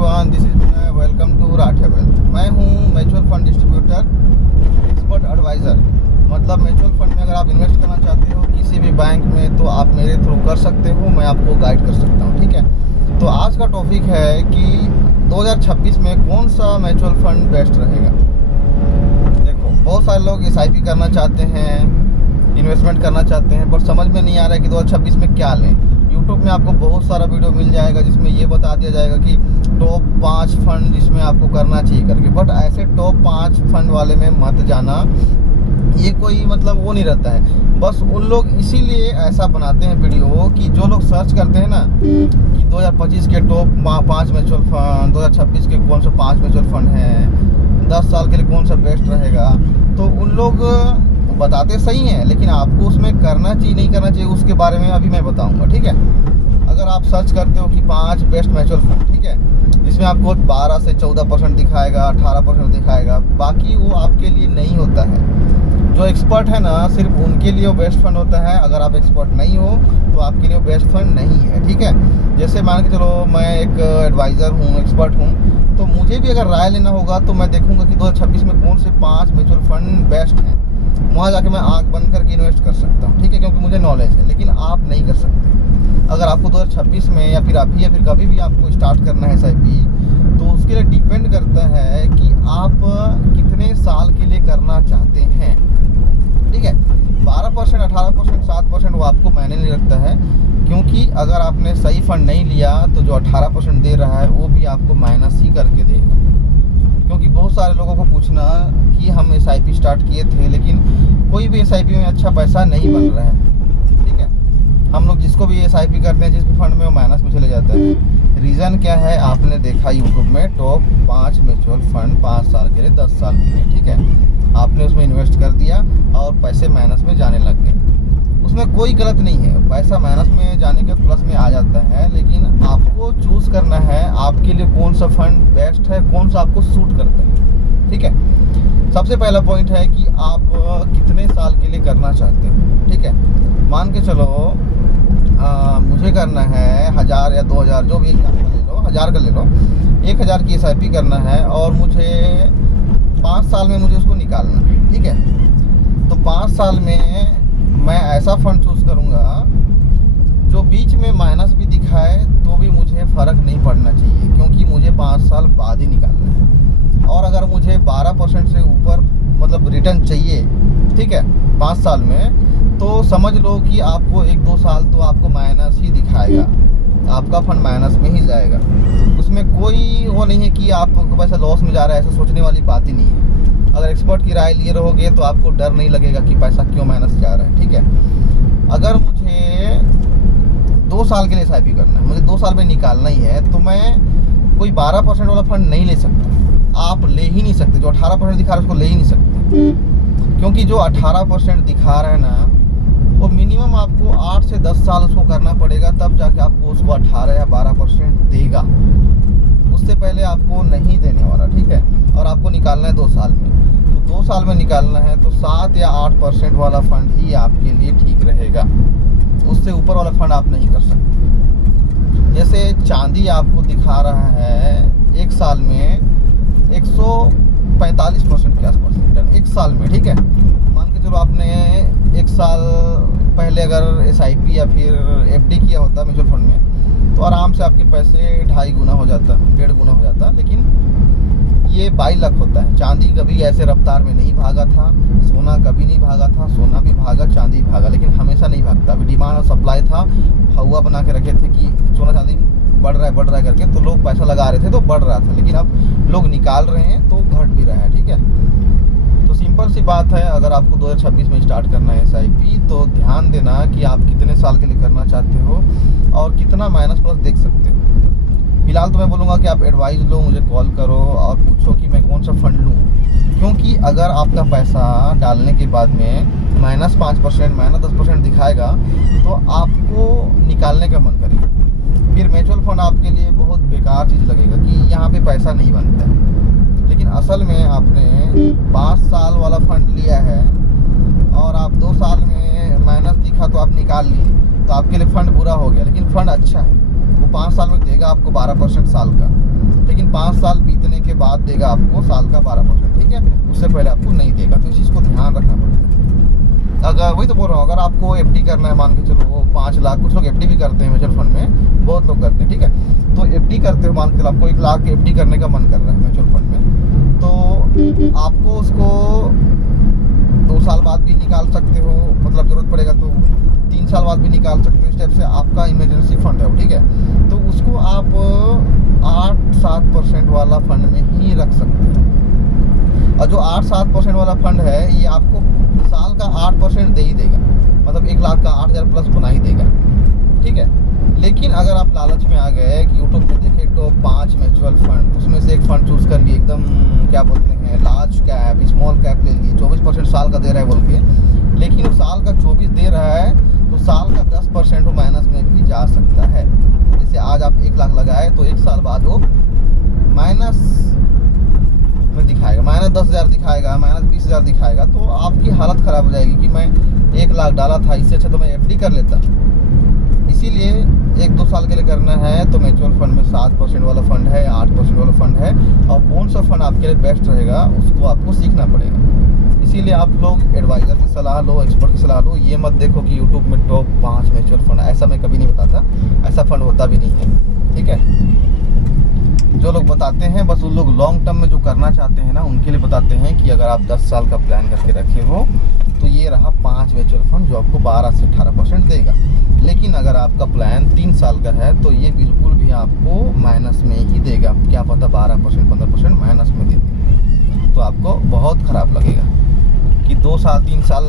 Everyone, this is Vinay. Welcome to Rathi Wealth. मैं हूं mutual fund distributor, expert adviser. मतलब mutual fund में अगर आप इन्वेस्ट करना चाहते हो किसी भी बैंक में तो आप मेरे थ्रू कर सकते हो, मैं आपको गाइड कर सकता हूं। ठीक है, तो आज का टॉपिक है कि 2026 में कौन सा म्यूचुअल फंड बेस्ट रहेगा। देखो, बहुत सारे लोग SIP करना चाहते हैं, इन्वेस्टमेंट करना चाहते हैं, पर समझ में नहीं आ रहा है कि 2026 में क्या लें। यूट्यूब में आपको बहुत सारा वीडियो मिल जाएगा जिसमें ये बता दिया जाएगा कि टॉप 5 फंड जिसमें आपको करना चाहिए करके, बट ऐसे टॉप 5 फंड वाले में मत जाना। ये कोई मतलब वो नहीं रहता है। बस उन लोग इसीलिए ऐसा बनाते हैं वीडियो कि जो लोग सर्च करते हैं ना कि 2025 के टॉप 5 म्यूचुअल फंड, 2026 के कौन सा 5 म्यूचुअल फंड हैं, 10 साल के लिए कौन सा बेस्ट रहेगा, तो उन लोग बताते सही हैं, लेकिन आपको उसमें करना चाहिए नहीं करना चाहिए उसके बारे में अभी मैं बताऊंगा। ठीक है, अगर आप सर्च करते हो कि 5 बेस्ट म्यूचुअल फंड, ठीक है, जिसमें आपको 12 से 14% दिखाएगा, 18% दिखाएगा, बाकी वो आपके लिए नहीं होता है। जो एक्सपर्ट है ना, सिर्फ उनके लिए वो बेस्ट फंड होता है। अगर आप एक्सपर्ट नहीं हो तो आपके लिए वो बेस्ट फंड नहीं है। ठीक है, जैसे मान के चलो मैं एक एडवाइज़र हूँ, एक्सपर्ट हूँ, तो मुझे भी अगर राय लेना होगा तो मैं देखूंगा कि 2026 में कौन से 5 म्यूचुअल फंड बेस्ट हैं। वहाँ जाके मैं आंख बंद करके इन्वेस्ट कर सकता हूँ। ठीक है, क्योंकि मुझे नॉलेज है, लेकिन आप नहीं कर सकते। अगर आपको 2026 में या फिर अभी या फिर कभी भी आपको स्टार्ट करना है SIP, तो उसके लिए डिपेंड करता है कि आप कितने साल के लिए करना चाहते हैं। ठीक है, 12%, 18%, 7% वो आपको मायने नहीं रखता है, क्योंकि अगर आपने सही फंड नहीं लिया तो जो 18% दे रहा है वो भी आपको माइनस ही करके देगा। क्योंकि बहुत सारे लोगों को पूछना कि हम SIP स्टार्ट किए थे लेकिन कोई भी SIP में अच्छा पैसा नहीं बन रहा है। ठीक है, हम लोग जिसको भी SIP करते हैं जिस भी फंड में, वो माइनस में चले जाता है। रीज़न क्या है? आपने देखा यूट्यूब में टॉप 5 म्यूचुअल फंड 5 साल के लिए, 10 साल के लिए। ठीक है, आपने उसमें इन्वेस्ट कर दिया और पैसे माइनस में जाने लग गए। उसमें कोई गलत नहीं है, पैसा माइनस में जाने के प्लस में आ जाता है, लेकिन आपको चूज़ करना है आपके लिए कौन सा फंड बेस्ट है, कौन सा आपको सूट करता है। ठीक है, सबसे पहला पॉइंट है कि आप कितने साल के लिए करना चाहते हो। ठीक है, मान के चलो मुझे करना है 1000 या 2000, जो भी एग्जाम्पल ले लो, 1000 का ले लो, 1000 की SIP करना है और मुझे 5 साल में मुझे उसको निकालना है। ठीक है, तो 5 साल में मैं ऐसा फंड चूज़ करूँगा जो बीच में माइनस भी दिखाए तो भी मुझे फ़र्क नहीं पड़ना चाहिए, क्योंकि मुझे 5 साल बाद ही निकालना है। और अगर मुझे 12% से ऊपर मतलब रिटर्न चाहिए, ठीक है, 5 साल में, तो समझ लो कि आपको 1-2 साल तो आपको माइनस ही दिखाएगा, आपका फंड माइनस में ही जाएगा। उसमें कोई वो नहीं है कि आपको पैसा लॉस में जा रहा है, ऐसा सोचने वाली बात ही नहीं है। अगर एक्सपर्ट की राय लिए रहोगे तो आपको डर नहीं लगेगा कि पैसा क्यों माइनस जा रहा है। ठीक है, अगर मुझे 2 साल के लिए SIP करना है, मुझे 2 साल में निकालना ही है, तो मैं कोई 12% वाला फंड नहीं ले सकता। आप ले ही नहीं सकते, जो 18% दिखा रहा है उसको ले ही नहीं सकते, क्योंकि जो 18% दिखा रहा है ना, वो मिनिमम आपको 8 से 10 साल उसको करना पड़ेगा, तब जाके आपको उसको 18 या 12% देगा। उससे पहले आपको नहीं देने वाला। ठीक है, और आपको निकालना है 2 साल में, तो 2 साल में निकालना है तो 7 या 8% वाला फंड ही आपके लिए ठीक रहेगा। उससे ऊपर वाला फंड आप नहीं कर सकते। जैसे चांदी आपको दिखा रहा है 1 साल में 145% के आसपास रिटर्न 1 साल में। ठीक है, मान के चलो आपने 1 साल पहले अगर SIP या फिर FD किया होता म्यूचुअल फंड में, तो आराम से आपके पैसे 2.5 गुना हो जाता, 1.5 गुना हो जाता। लेकिन ये 22 लाख होता है। चांदी कभी ऐसे रफ्तार में नहीं भागा था, सोना कभी नहीं भागा था। सोना भी भागा, चांदी भागा, लेकिन हमेशा नहीं भागता। अभी डिमांड और सप्लाई था, हवा बना के रखे थे कि सोना चांदी बढ़ रहा है करके, तो लोग पैसा लगा रहे थे तो बढ़ रहा था, लेकिन अब लोग निकाल रहे हैं तो घट भी रहा है। ठीक है, तो सिंपल सी बात है, अगर आपको 2026 में स्टार्ट करना है SIP, तो ध्यान देना कि आप कितने साल के लिए करना चाहते हो और कितना माइनस प्लस देख सकते हो। फिलहाल तो मैं बोलूँगा कि आप एडवाइस लो, मुझे कॉल करो और पूछो कि मैं कौन सा फंड लूँ, क्योंकि अगर आपका पैसा डालने के बाद में -5%, -10% दिखाएगा तो आपको निकालने का मन करेगा। फिर म्यूचुअल फंड आपके लिए बहुत बेकार चीज़ लगेगा कि यहाँ पे पैसा नहीं बनता है। लेकिन असल में आपने 5 साल वाला फंड लिया है और आप 2 साल में माइनस दिखा तो आप निकाल लिए, तो आपके लिए फ़ंड बुरा हो गया। लेकिन फ़ंड अच्छा है, वो 5 साल में देगा आपको 12% साल का। लेकिन 5 साल बीतने के बाद देगा आपको साल का 12%, ठीक है। उससे पहले आपको नहीं देगा, तो इस चीज़ को ध्यान रखना पड़ेगा। अगर वही तो बोल रहा हूँ, अगर आपको एफडी करना है, मान के चलो वो 5 लाख, कुछ लोग एफडी भी करते हैं म्यूचुअल फंड में, बहुत लोग करते हैं, ठीक है। तो एफडी करते हो, मान के चलो आपको 1 लाख एफडी करने का मन कर रहा है म्यूचुअल फंड में, तो आपको उसको 2 साल बाद भी निकाल सकते हो, मतलब ज़रूरत पड़ेगा तो 3 साल बाद भी निकाल सकते हो। इस टाइप से आपका इमरजेंसी फंड है वो, ठीक है। तो उसको आप 8-7% वाला फंड में ही रख सकते हैं। और जो 8-7% वाला फंड है, ये आपको साल का 8% दे ही देगा, मतलब 1 लाख का 8,000 प्लस बना ही देगा, ठीक है। लेकिन अगर आप लालच में आ गए कि यूट्यूब पे देखे टॉप 5 म्यूचुअल फंड, उसमें से एक फंड चूज़ कर लिए, एकदम क्या बोलते हैं लार्ज कैप, स्मॉल कैप ले लिए, 24% साल का दे रहा है बोल के, लेकिन वो साल का 24 दे रहा है, तो साल का 10% वो माइनस में भी जा सकता है। जैसे आज आप 1 लाख लगाए तो 1 साल बाद वो माइनस में दिखाएगा, -10,000 दिखाएगा, -20,000 दिखाएगा, तो आपकी हालत ख़राब हो जाएगी कि मैं 1 लाख डाला था, इससे अच्छा तो मैं एफडी कर लेता। इसीलिए 1-2 साल के लिए करना है तो म्यूचुअल फंड में 7% वाला फंड है, 8% वाला फंड है, और कौन सा फंड आपके लिए बेस्ट रहेगा उसको आपको सीखना पड़ेगा। इसीलिए आप लोग एडवाइज़र की सलाह लो, एक्सपर्ट की सलाह लो। ये मत देखो कि यूट्यूब में टॉप 5 म्यूचुअल फंड, ऐसा मैं कभी नहीं बताता, ऐसा फंड होता भी नहीं है, ठीक है। जो लोग बताते हैं बस उन लोग लॉन्ग टर्म में जो करना चाहते हैं ना, उनके लिए बताते हैं कि अगर आप 10 साल का प्लान करके रखे हो तो ये रहा 5 म्यूचुअल फंड जो आपको 12 से 18% देगा। लेकिन अगर आपका प्लान 3 साल का है तो ये बिल्कुल भी आपको माइनस में ही देगा, क्या पता 12% 15% माइनस में दे दे, तो आपको बहुत ख़राब लगेगा कि 2 साल 3 साल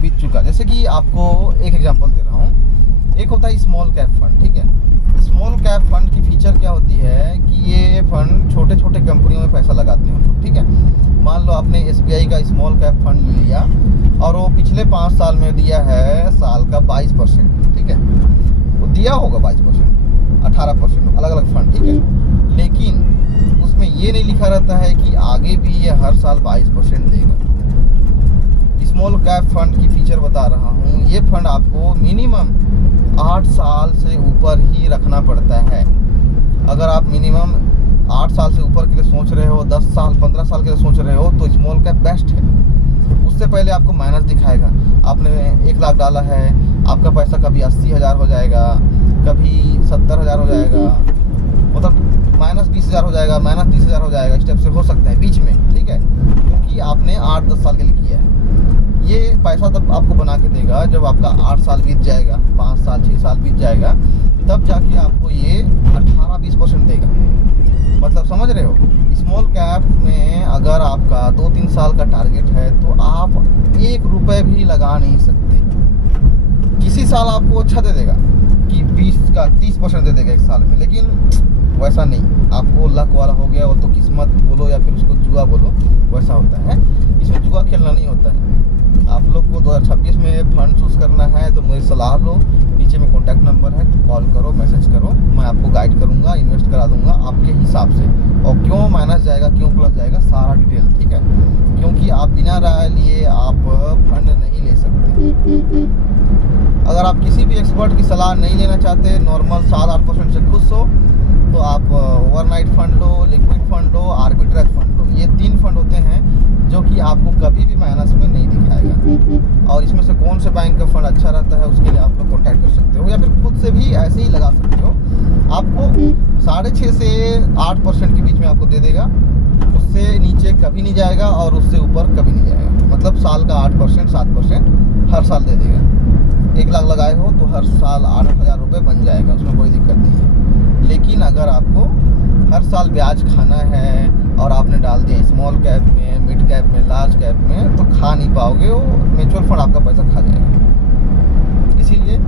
बीत चुका। जैसे कि आपको एक एग्जांपल दे रहा हूँ, एक होता है स्मॉल कैप फंड, ठीक है। स्मॉल कैप फंड की फीचर क्या होती है कि ये फंड छोटे छोटे कंपनियों में पैसा लगाते हैं लोग, ठीक है। मान लो आपने SBI का स्मॉल कैप फंड ले लिया और वो पिछले 5 साल में दिया है साल का 22%, ठीक है। वो दिया होगा 22%, 18%, अलग अलग फंड, ठीक है। लेकिन उसमें ये नहीं लिखा रहता है कि आगे भी ये हर साल 22% देगा। स्मॉल कैप फंड की फीचर बता रहा हूँ, ये फंड आपको मिनिमम 8 साल से ऊपर ही रखना पड़ता है। अगर आप मिनिमम 8 साल से ऊपर के लिए सोच रहे हो, 10 साल 15 साल के लिए सोच रहे हो, तो स्मॉल कैप बेस्ट है। उससे पहले आपको माइनस दिखाएगा। आपने 1 लाख डाला है, आपका पैसा कभी 80,000 हो जाएगा, कभी 70,000 हो जाएगा, मतलब -20,000 हो जाएगा, -30,000 हो जाएगा, इस टाइप से हो सकता है बीच में, ठीक है, क्योंकि आपने 8-10 साल के लिए किया है। ये पैसा तब आपको बना के देगा जब आपका 8 साल बीत जाएगा, 5 साल 6 साल बीत जाएगा, तब जाके आपको ये 18-20% देगा। मतलब समझ रहे हो, स्मॉल कैप में अगर आपका 2-3 साल का टारगेट है तो आप 1 रुपये भी लगा नहीं सकते। किसी साल आपको अच्छा दे देगा कि 20 का 30% दे देगा 1 साल में, लेकिन वैसा नहीं। आपको लक वाला हो गया, वो तो किस्मत बोलो या फिर उसको जुआ बोलो, वैसा होता है। इसमें जुआ खेलना नहीं होता है। आप लोग को 2026 में फंड चूज़ करना है तो मुझे सलाह लो, नीचे में कॉन्टैक्ट नंबर है, कॉल करो, मैसेज करो, मैं आपको गाइड करूंगा, इन्वेस्ट करा दूंगा आपके हिसाब से, और क्यों माइनस जाएगा, क्यों प्लस जाएगा, सारा डिटेल, ठीक है। क्योंकि आप बिना राय लिए आप फंड नहीं ले सकते। अगर आप किसी भी एक्सपर्ट की सलाह नहीं लेना चाहते, नॉर्मल 7-8% से खुश हो, तो आप ओवरनाइट फंड लो, लिक्विड फंड लो, आर्बिट्रेज फंड लो। ये 3 फंड होते हैं जो कि आपको कभी भी माइनस में नहीं दिखाएगा। और इसमें से कौन से बैंक का फंड अच्छा रहता है उसके लिए आप लोग कॉन्टैक्ट कर सकते हो, या फिर खुद से भी ऐसे ही लगा सकते हो। आपको 6.5 से 8% के बीच में आपको दे देगा, उससे नीचे कभी नहीं जाएगा और उससे ऊपर कभी नहीं जाएगा। मतलब साल का 8% 7% हर साल दे देगा। 1 लाख लगाए हो तो हर साल 8,000 रुपये बन जाएगा, उसमें कोई दिक्कत नहीं है। लेकिन अगर आपको हर साल ब्याज खाना है और आपने डाल दिया स्मॉल कैप में, मिड कैप में, लार्ज कैप में, तो खा नहीं पाओगे, वो म्यूचुअल फंड आपका पैसा खा जाएगा। इसीलिए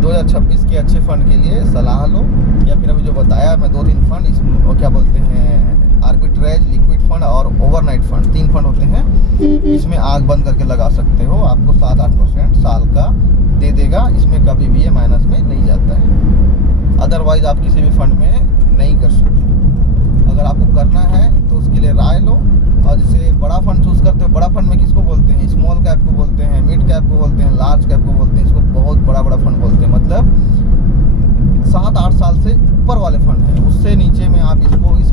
2026 के अच्छे फंड के लिए सलाह लो, या फिर अभी जो बताया मैं 2-3 फंड, इसमें क्या बोलते हैं, आर्बिट्रेज, लिक्विड फंड और ओवरनाइट फंड, 3 फंड होते हैं। इसमें आग बंद करके लगा सकते हो, आपको 7-8% साल का दे देगा। इसमें कभी भी ये माइनस में नहीं जाता है। अदरवाइज आप किसी भी फंड में नहीं कर सकते। अगर आपको करना है तो उसके लिए राय लो। और जैसे बड़ा फंड चूज़ करते हो, बड़ा फंड में किसको बोलते हैं, स्मॉल कैप को बोलते हैं, मिड कैप को बोलते हैं, लार्ज कैप को बोलते हैं, इसको बहुत बड़ा फंड बोलते हैं। मतलब 7-8 साल से ऊपर वाले फंड हैं, उससे नीचे में आप इसको इस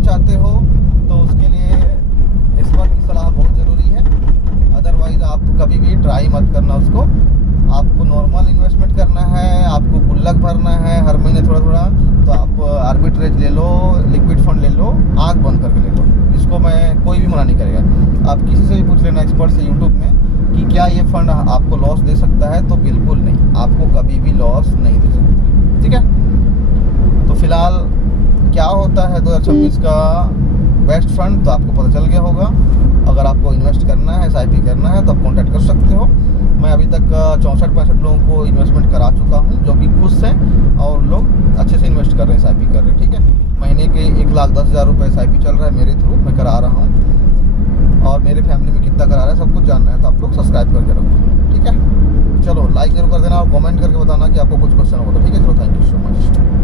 चाहते हो तो उसके लिए एक्सपर्ट की सलाह बहुत ज़रूरी है। अदरवाइज़ आप कभी भी ट्राई मत करना उसको। आपको नॉर्मल इन्वेस्टमेंट करना है, आपको गुल्लक भरना है हर महीने थोड़ा थोड़ा, तो आप आर्बिट्रेज ले लो, लिक्विड फंड ले लो, आँख बंद करके ले लो। इसको मैं कोई भी मना नहीं करेगा। आप किसी से भी पूछ लेना एक्सपर्ट से यूट्यूब में कि क्या ये फंड आपको लॉस दे सकता है, तो बिल्कुल नहीं, आपको कभी भी लॉस नहीं दे सकता। ठीक है, तो फिलहाल क्या होता है 2026 का बेस्ट फंड तो आपको पता चल गया होगा। अगर आपको इन्वेस्ट करना है, SIP करना है, तो आप कॉन्टैक्ट कर सकते हो। मैं अभी तक 64-65 लोगों को इन्वेस्टमेंट करा चुका हूँ जो कि खुश हैं और लोग अच्छे से इन्वेस्ट कर रहे हैं, SIP कर रहे हैं। ठीक है, महीने के 1,10,000 रुपये SIP चल रहा है मेरे थ्रू, मैं करा रहा हूँ। और मेरे फैमिली में कितना करा रहा है सब कुछ जानना है तो आप लोग सब्सक्राइब करके रखो। ठीक है, चलो लाइक जरूर कर देना और कमेंट करके बताना कि आपको कुछ क्वेश्चन हो तो। ठीक है, चलो थैंक यू सो मच।